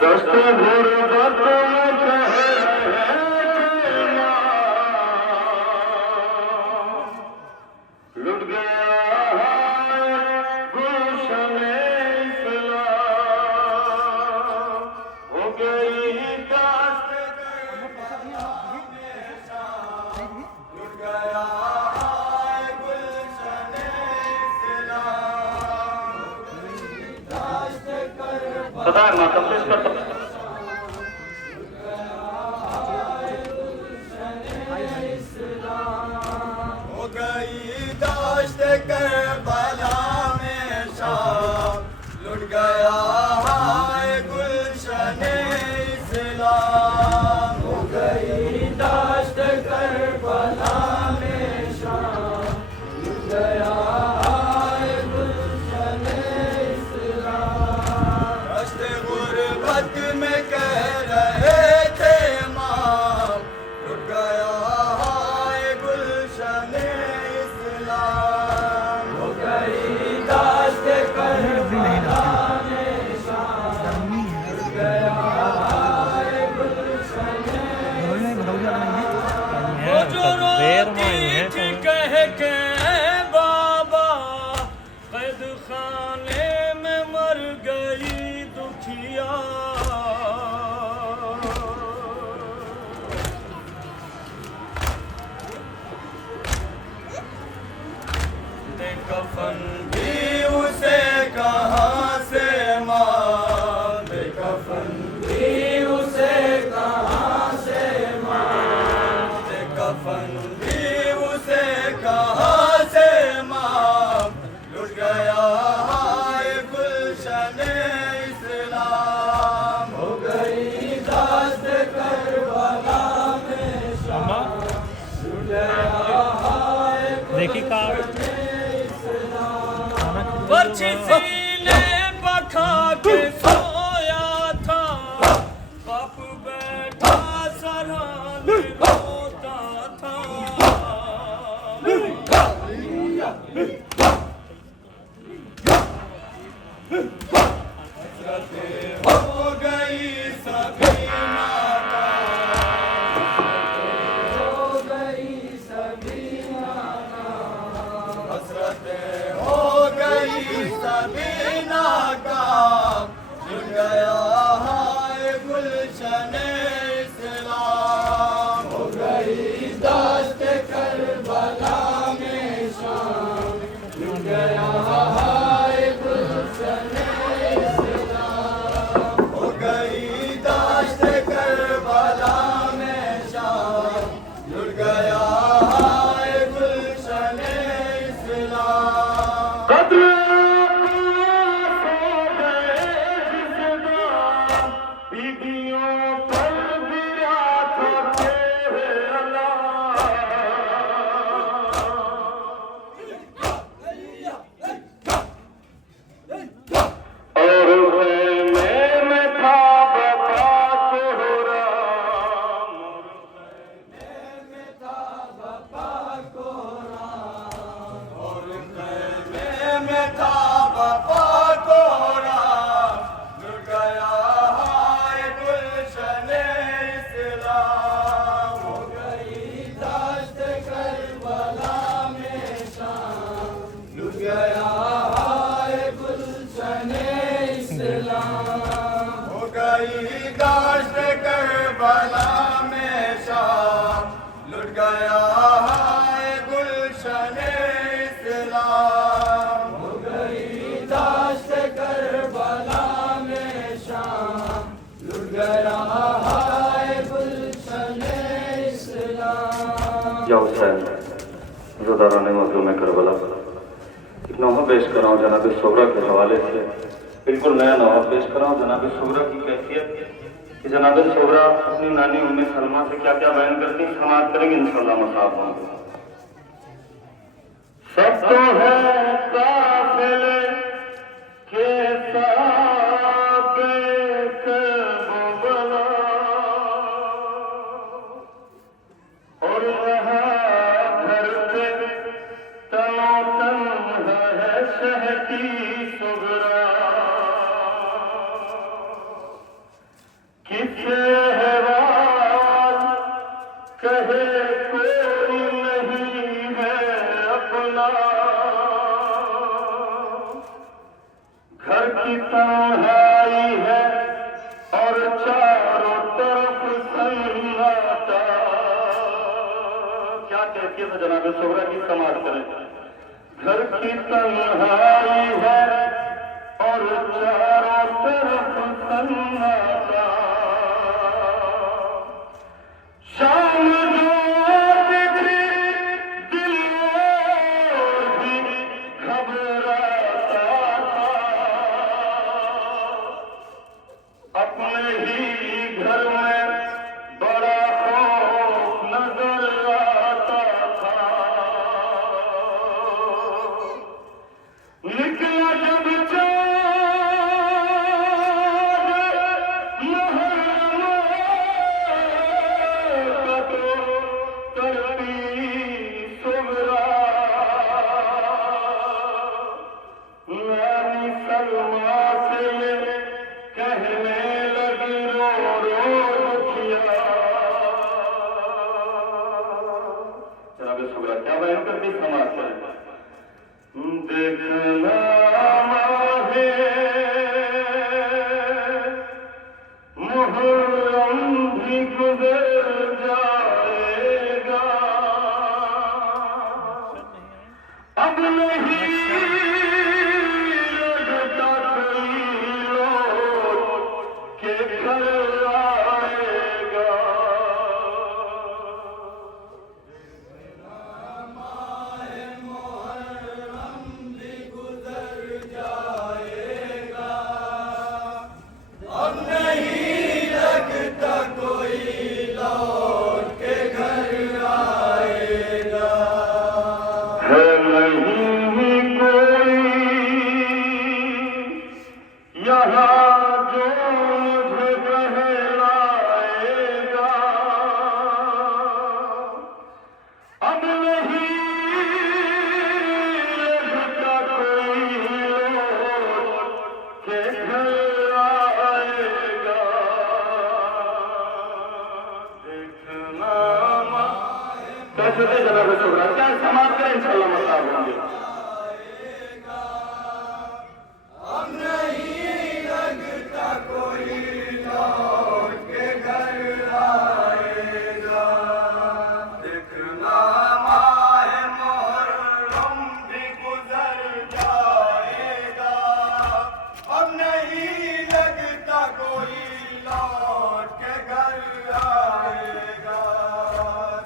दस्त गुरबत में कह रहे लुट गया है गुलशन इस्लाम हो गई दास्त लुट गया है गुलशन इस्लाम पता है मातम पेश करता करबला में शाम लुट गया है गुलशन इस्लाम हो गई दाश्त करबला में शाम लुट गया है गुलशन इस्लाम दश्त गुरबत में कह रहे थे माम लुट गया है गुलशन कह के बाबा कैद खाने में मर गई दुखिया दे कफन भी उसे कहाँ से मां दे कफन भी उसे कहाँ से मां दे कफन कहाँ से मां लुट गया है गुलशन इस्लाम हो गई दास्त करबला में शाम लुट गया है देखी कार पर्ची सीने पखा के सोया था बाप बैठा सराहने रोता था हो गई सबीना हो गई सबीना हसरतें हो गई सबीना का लुट गया है गुलशन इस्लाम हो गई दाश्त करबला में शाम लुट गया है गुलशन इस्लाम हो गई दाश्त करबला में शाम लुट गया है गुलशन इस्लाम कद्र बीदियों पर गिरा था तेरा दाश्त करबला में शाम लुट गया है गुलशन इस्लाम हो गई दाश्त करबला में शाम लुट गया है गुलशन इस्लाम या हुसैन ज़दारान मज़लूम करबला एक नौहा पेश कर रहा हूँ जनाब सोहरा के हवाले से बिल्कुल नया नौहा पेश कर रहा हूँ जनाब सोहरा की कैफियत कि जनाब सोहरा अपनी नानी उम्मे सलमा से क्या क्या बयान करती हैं समाप्त करेंगे इंशाअल्लाह मसाब सब तो है काफिले के साके करबला और यहाँ घर पे तनो तन है शहदी सुगरा जनाब सोहरा की समाप्त करें। घर की तन्हाई है और चारों तरफ सन्नाटा, शाम जो आती थी दिल और भी घबराता था। अपने ही घर में बड़ा खौफ नजर आता था। निकला जब सलमा से ये कहने लगी रो रो दुखिया। जनाब सुगरा क्या बयान करती समाज से देखना माहे मुहर्रम भी गुजर जाएगा, अब नहीं लगता कोई लौट के घर आएगा। है नहीं कोई यहाँ जो मुझे कहलाएगा, अब नहीं लगता कोई लौट के घर आएगा। देखना कैसे दे जनाब सोहरा क्या समाप्त करें इंशाल्लाह मतलब होंगे। अब नहीं लगता कोई लौट के घर आएगा। देखना माहे मुहर्रम भी गुजर जाएगा, अब नहीं लगता कोई लौट के घर आएगा।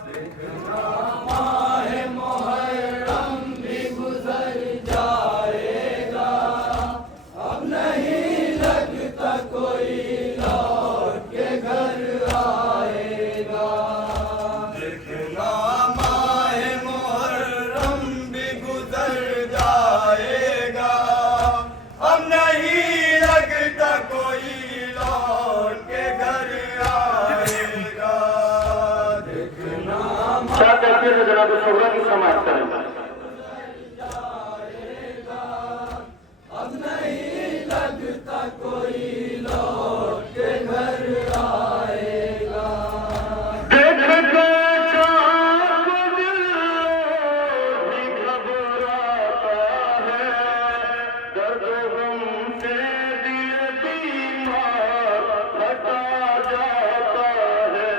देखना माहे मुहर्रम भी गुजर जाएगा, अब नहीं लगता कोई लौट के घर आएगा। देखना माहे मुहर्रम भी गुजर जाएगा, अब नहीं लगता कोई लौट के घर आएगा। देखना क्या कहते हैं जनाब सोहरा की समाप्त करें। अब नहीं लगता कोई लौट के घर आएगा। देख के चाँद दिल भी घबराता है, दर्द गम से दिल बीमार हटा जाता है।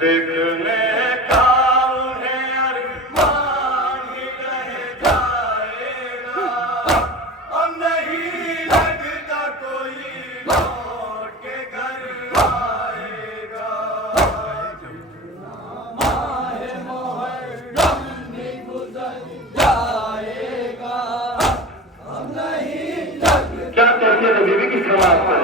देखने का उन्हें अरमान ही रह जाएगा, अब नहीं लगता कोई लौट के घर आएगा। माहे मुहर्रम भी गुजर जाएगा, अब नहीं लगता क्या कहती है बीवी की समाज पर?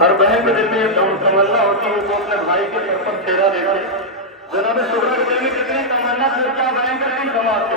हर बहन के दिल में एक तमन्ना होती है, वो अपने भाई के सर पर फेरा देना। जनाब शुक्र के दिल में कितनी तमन्ना फिर क्या बहन करती समाज के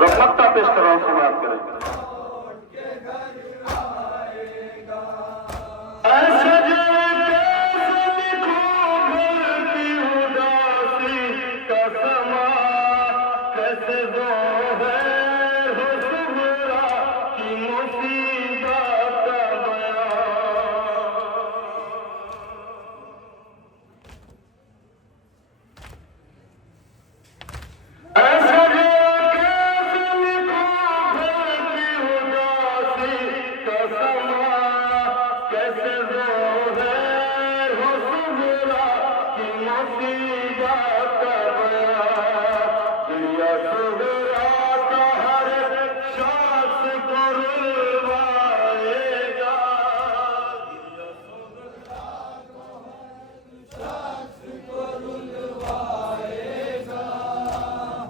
रत्नता पेश कर रहा हूं, समाज करें। कैसे दो है सुगरा का हर सांस को रुलवाएगा।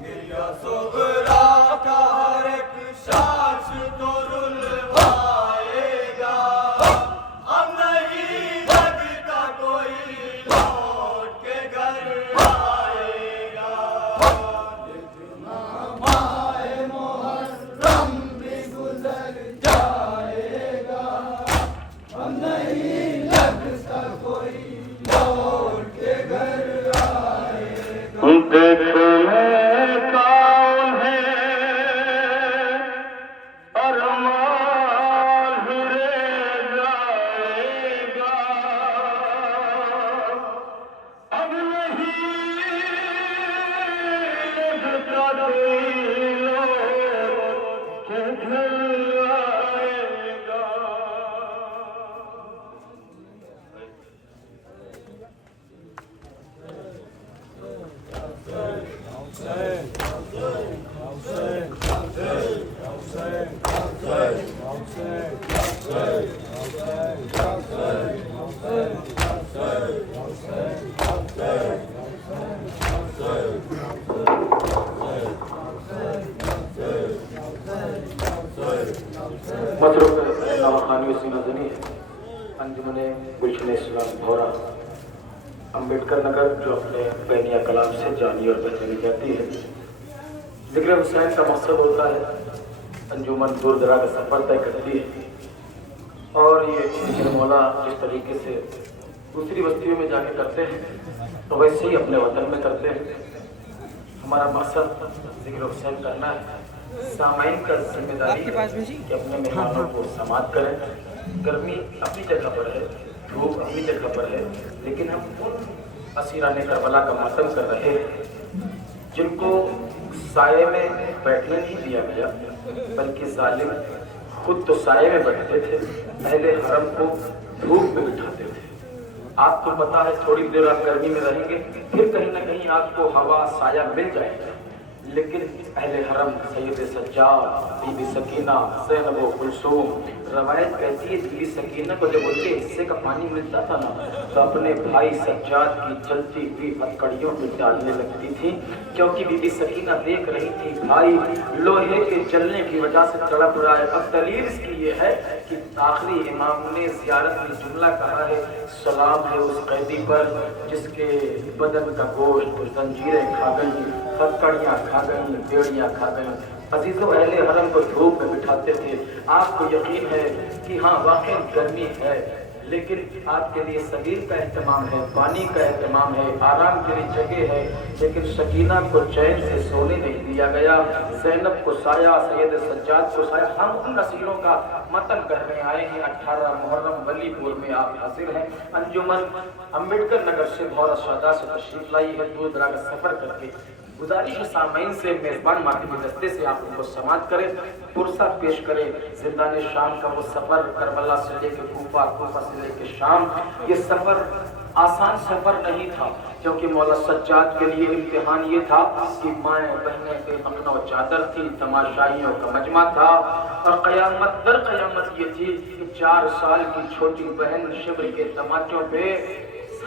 गिरिया सुगरा का हर एक सांस को रुलवाएगा। अब नहीं लगता कोई लौट के घर आएगा। माए मुहर्रम भी गुजर जाएगा। अब नहीं लगता कोई लौट के घर आएगा। देखने का उन्हें अरमान ही रह जाएगा। अब नहीं लगता कोई लौट के घर आएगा। अंजुमन गुलशन इस्लाम भौरा अम्बेडकर नगर जो अपने बैनिया कलाम से जानी और पहचानी जाती है। जिक्र हुसैन का मकसद होता है अंजुमन दूर दराज का सफर तय करती है और ये जिक्र मौला जिस तरीके से दूसरी बस्तियों में जाके करते हैं तो वैसे ही अपने वतन में करते हैं। हमारा मकसद जिक्र हुसैन करना है। सामाइन का जिम्मेदारी कि अपने मेहमानों को समात करें। गर्मी अपनी जगह पर है, धूप अपनी जगह पर है, लेकिन हम उन असीराने करबला का मातम कर रहे हैं जिनको साये में बैठने नहीं दिया गया, बल्कि जालिम खुद तो साये में बैठते थे, पहले हरम को धूप में बिठाते थे। आपको पता है थोड़ी देर आप गर्मी में रहेंगे, फिर कहीं ना कहीं आपको हवा साया मिल जाएगा, लेकिन अहले हरम सैयद सज्जाद, बीबी सकीना, ज़ैनब व कुलसूम, रवायत कहती है बीबी सकीना को जब उनके हिस्से का पानी मिलता था ना तो अपने भाई सज्जाद की जलती हुई हथकड़ियों में डालने लगती थी, क्योंकि बीबी सकीना देख रही थी भाई लोहे के जलने की वजह से तड़प रहा है। अब दलील इसकी ये है कि आखिरी इमाम ने ज़ियारत में जुमला कहा है, सलाम है उस कैदी पर जिसके बदन का गोश्त जंजीरें खा गई, हथकड़ियाँ खा गई, बेड़ियाँ खा गई। अजीज़ों अहले हरम को धूप में बिठाते थे। आपको यकीन है कि हाँ वाकई गर्मी है, लेकिन आपके लिए सबील का एहतमाम है, पानी का एहतमाम है, आराम के लिए जगह है, लेकिन सकीना को चैन से सोने नहीं दिया गया, ज़ैनब को साया, सैयद सज्जाद को साया। हम उन असीरों का मतन करने आए हैं। 18 मुहर्रम वलीपुर में आप हाजिर हैं। अंजुमन अम्बेडकर नगर से भौरा शादा से तशरीफ लाई है, दूर दराज का सफर करके। गुजारिश सामाइन से मेज़बान माटी के दस्ते से आप उनको समात करें, पुरसा पेश करें। जिंदाने शाम का वो सफ़र करबला से लेकर कूफा, कूफा से लेकर शाम, ये सफ़र आसान सफ़र नहीं था, क्योंकि मौला सज्जाद के लिए इम्तिहान ये था कि माएँ बहनें बेमखना चादर थी, तमाशाइयों का मजमा था, और क़यामत दर क़यामत ये थी कि 4 साल की छोटी बहन शिब्र के तमाचों पे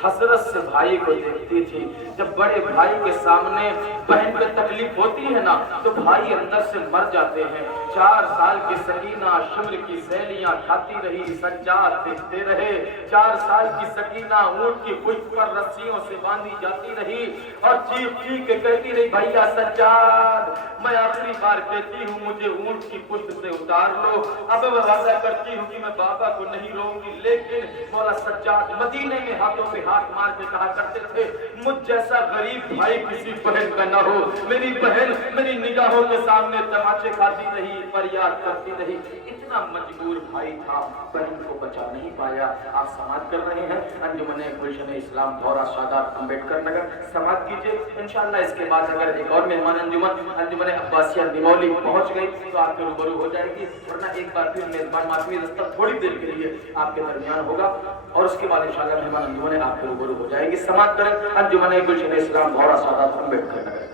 हसरत से भाई को देखती थी। जब बड़े भाई के सामने बहन को तकलीफ होती है ना तो भाई अंदर से मर जाते हैं। 4 साल की सकीना शिमर की सहेलियां खाती रही, सज्जाद देखते रहे। 4 साल की सकीना ऊंट की खुद पर रस्सियों से बांधी जाती रही और चीख चीख के कहती रही, भैया सज्जाद मैं आखिरी बार कहती हूँ मुझे ऊंट की खुद से उतार लो। अब मैं वादा करती हूँ कि मैं बाबा को नहीं रोऊंगी। लेकिन मौला सज्जाद मदीने में हाथों पे हाथ मार के कहा करते थे, मुझ जैसा गरीब भाई किसी बहन का न हो। मेरी बहन मेरी निगाहों के सामने तमाचे खाती रही, फरियाद करती रही। इतना मजबूर भाई था, बहन को बचा नहीं पाया। आप समात कर रहे हैं अंजुमन गुलशन इस्लाम भौरा शादात अम्बेडकर नगर, समात कीजिए। इंशाअल्लाह इसके बाद अगर एक और मेहमान अंजुमन अब्बासिया निमौली पहुंच गई तो आपके रूबरू हो जाएगी, वरना एक बार फिर मेजबान मातमी दस्ता थोड़ी देर के लिए आपके दरमियान होगा और उसके बाद इंशाअल्लाह मेहमान अंजुमन आपके रूबरू हो जाएंगे। समात करें अंजुमन गुलशन इस्लाम भौरा शादात अम्बेडकर नगर।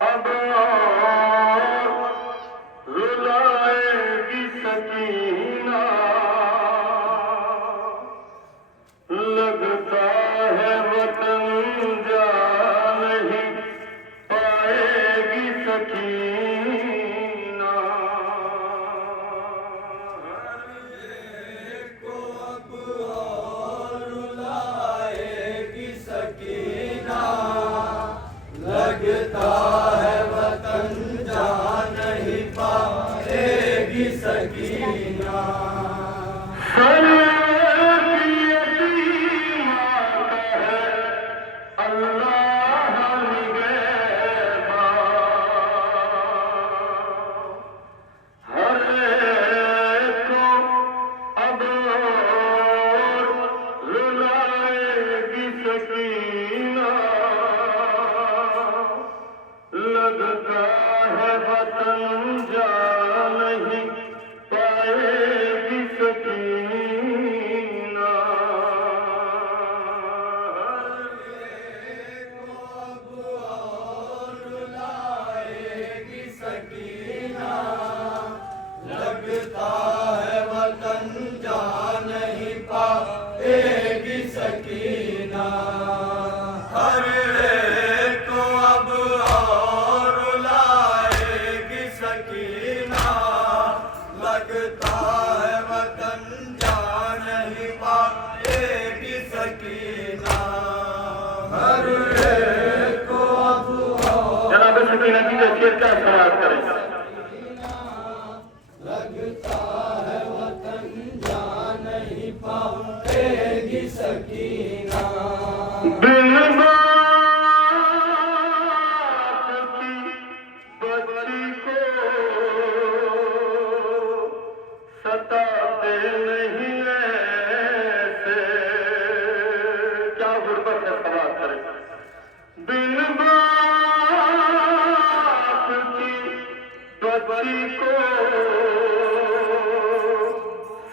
अब और रुलाएगी सकीना, लगता है वतन जा नहीं पाएगी सकीना। को अब और रुलाएगी सकीना, लगता है वतन जा नहीं पाएगी सकीना। हर की यतीमा का है अल्लाह निगहबान, हर को अब और रुलाएगी सकीना, लगता है वतन जा नहीं पाएगी सकीना। को अब और रुलाएगी सकीना, लगता है वतन जा नहीं पाएगी सकीना। हर एक को अब और रुलाएगी सकीना, लगता है वतन जा नहीं पाएगी सकीना। हर एक को अब और जनाब सकीना की हैसियत का सवाल करें। लगता है वतन जा नहीं पाएगी सकीना। बिन बाप की बच्ची को सताते नहीं ऐसे, क्या गुर्बत है सवाल करें। बिन बाप की बच्ची को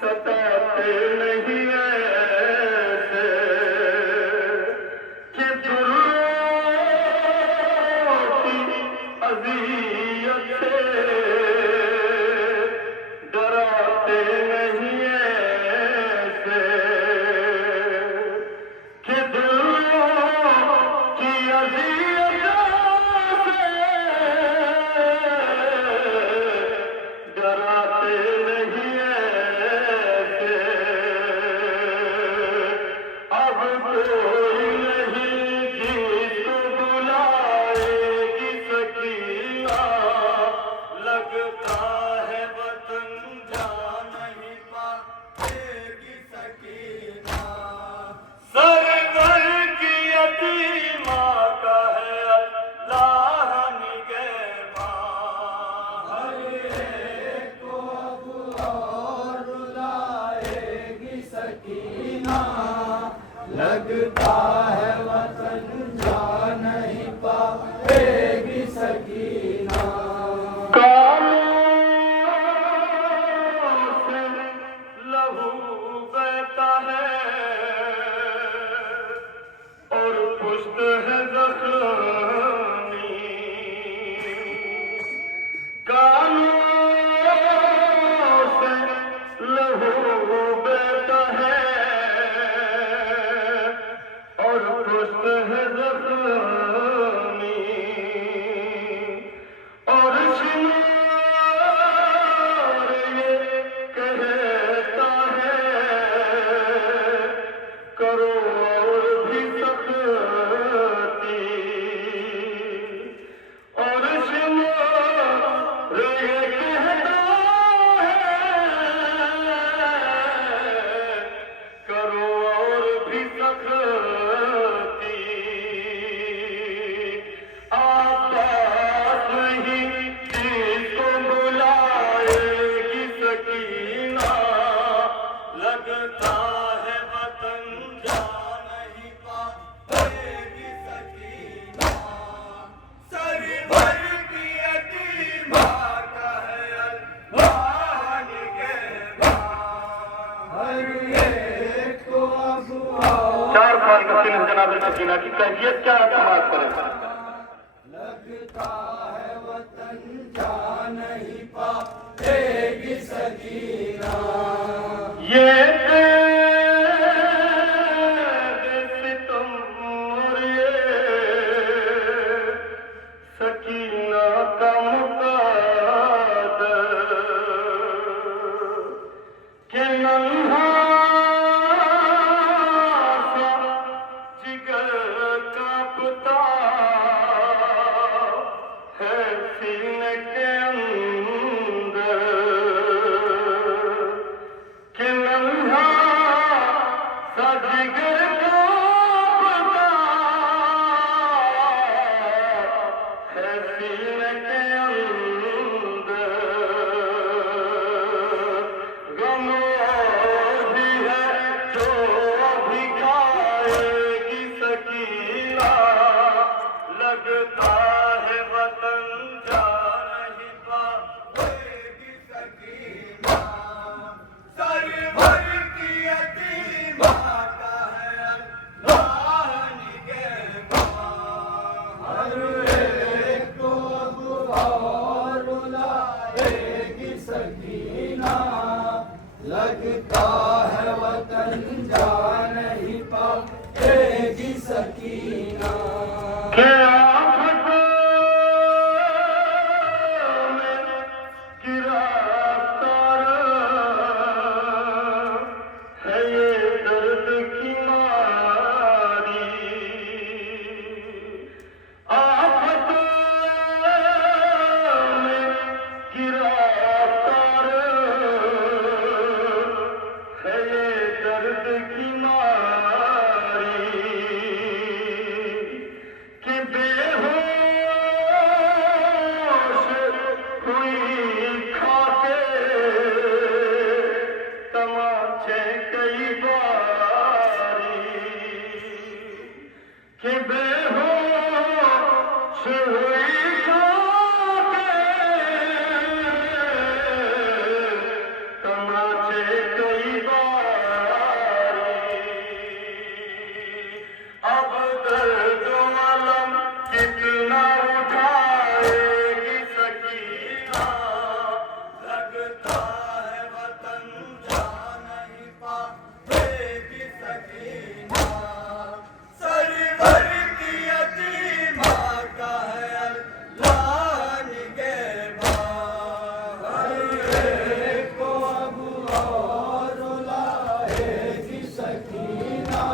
सताते नहीं ऐसे, कि दुर्रों की अज़ियत से डराते नहीं ऐसे, कि दुर्रों की अज़ियत से डराते नहीं ऐसे। अब कोई नहीं जिसको बुलाएगी सकीना, लगता है वतन जा नहीं पाएगी सकीना। सरवर की यतीमा का है अल्लाह निगहबान, हर एक को अब और रुलाएगी सकीना, लगता है वतन जा नहीं पाएगी सकीना। कानों से लहू बहता है और पुष्ट है ज़ख्मी, कानों से लहू बहता है नातिन जनाब सकीना की कैफियत क्या समाज करें। लगता है वतन जा नहीं पाएगी सकीना। ये सितम और ये सकीना का मुकादर के नन्हा सा जिगर कांपता है सीने के अंदर के नन्हा सा जिगर कांपता है सीने के अंदर गम भी है जो अभी खाएगी सकीना। लगता है वतन जा नहीं पाएगी सकीना सर भर की यतीमा का है अल्लाह निगहबान। हर एक को अब और रुलाएगी सकीना। लगता है वतन जा नहीं पाएगी सकीना। के आफतों में गिरफ्तार है ये दर्द की मारी। आफतों में गिरफ्तार है ये दर्द की मारी कि बेहोश हुई खाके तमाचे कई बारी कि बेहोश हुई खाके तमाचे कई बारी। अब दर्द अलम कितना उठाएगी सकीना। लगता है वतन जा नहीं पाएगी सकीना। सर भर की यतीमा का है अल्लाह निगहबान। हर एक को अब और रुलाएगी सकीना।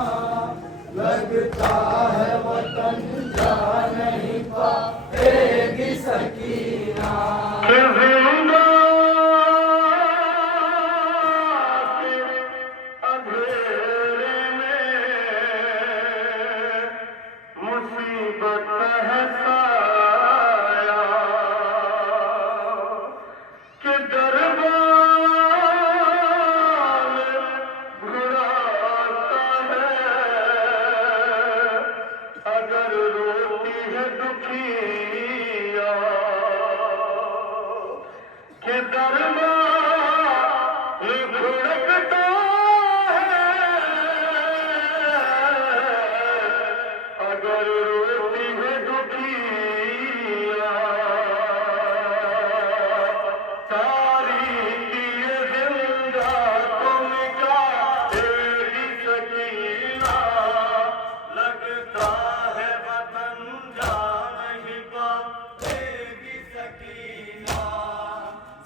लगता है वतन जा नहीं पाएगी सकीना। कि जिंदा के अंधेरे में मुसीबत है साया कि दरबार घुराता है अगर रोती है दुखिया के दरबार घुड़कता है अगर रोती है दुखिया। तारीखी ये जिंदा तुम जाएगी सकीना। लगता है वतन जा नहीं पाएगी सकीना।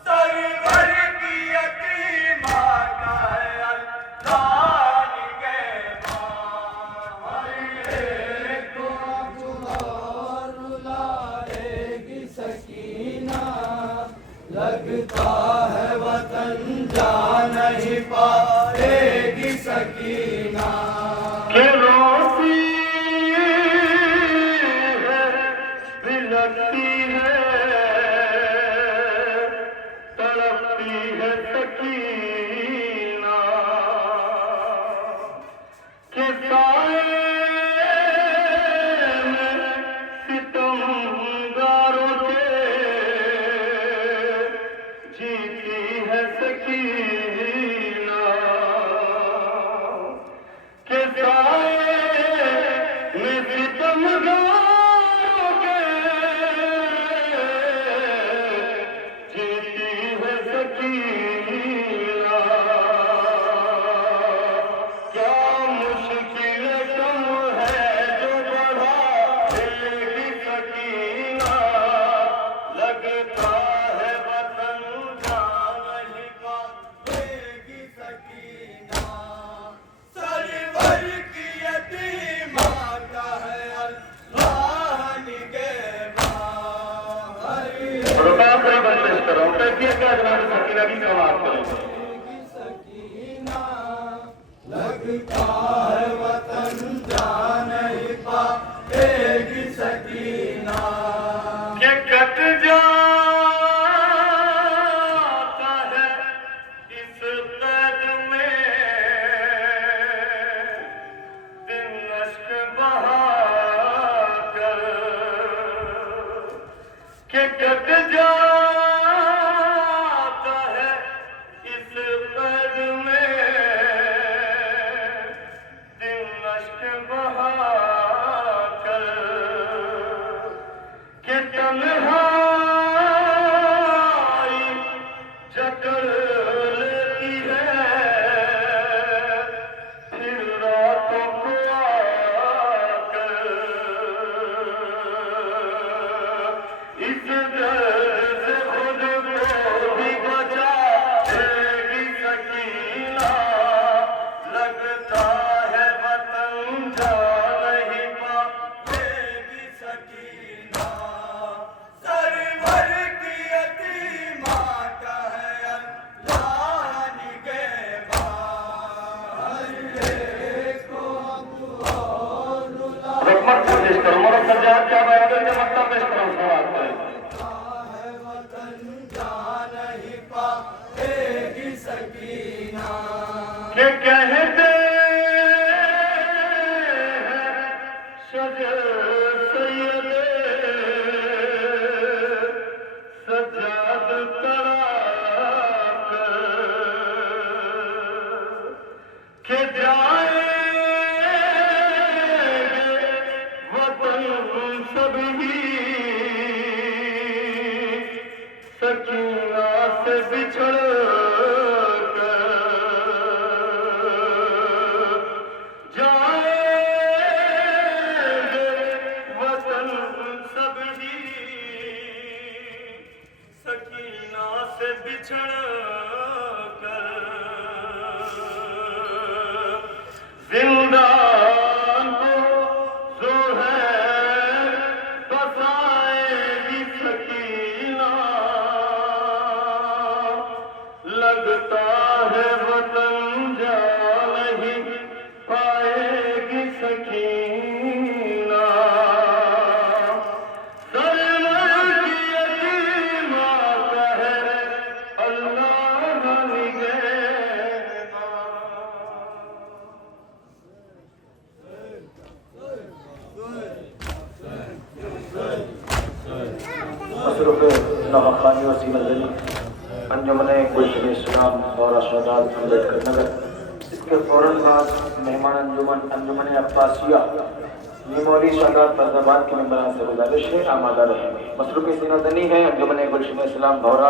सर भर की यतीमा का है अल्लाह निगहबान। हर एक को अब और रुलाएगी सकीना। लगता है वतन जा नहीं पाएगी सकीना। के रोती है बिलखती है तड़पती है सकीना के साए में सितमगारों के जीती है सकीना लगता है वतन जा नहीं पाएगी सकीना के कट जाता है इस कैद में दिन अश्क बहाकर के कट जाता है इस कैद में दिन अश्क बहाकर के तन्हाई जकड़ लेती है फिर रातों को आकर इस दर्द से खुद को भी बचाएगी सकीना लगता है वतन जा नहीं पाएगी सकीना सरवर की यतीमा का है अल्लाह निगहबान को और रुला रकमत पेश करो मरद सजाद क्या बयान करके मक्ता पेश करो सवाल करें है वतन जा नहीं पाएगी सकीना के कहते हैं सजद सैयद सजाद तराकर के जाएंगे वतन सभी सकीना से बिछड़ कर जाएंगे वतन सभी सकीना से बिछड़ कर जिंदान को जो है बसाएगी सकीना लगता है वतन जा नहीं पाएगी सकीना सरवर की यतीमा का है अल्लाह निगहबान मसरूफ़ नवाखानी वसीम मदनी अंजुमन गुलशन इस्लाम और अशदात अम्बेडकर नगर इसके फ़ौरन बाद मेहमान अंजुमन अब्बासिया निमोली शादात फैज़ाबाद के मेंबरान से गुजारिश है आमादा रहेंगे मसरूफ़ मदनी है अंजुमन गुलशन इस्लाम भौरा।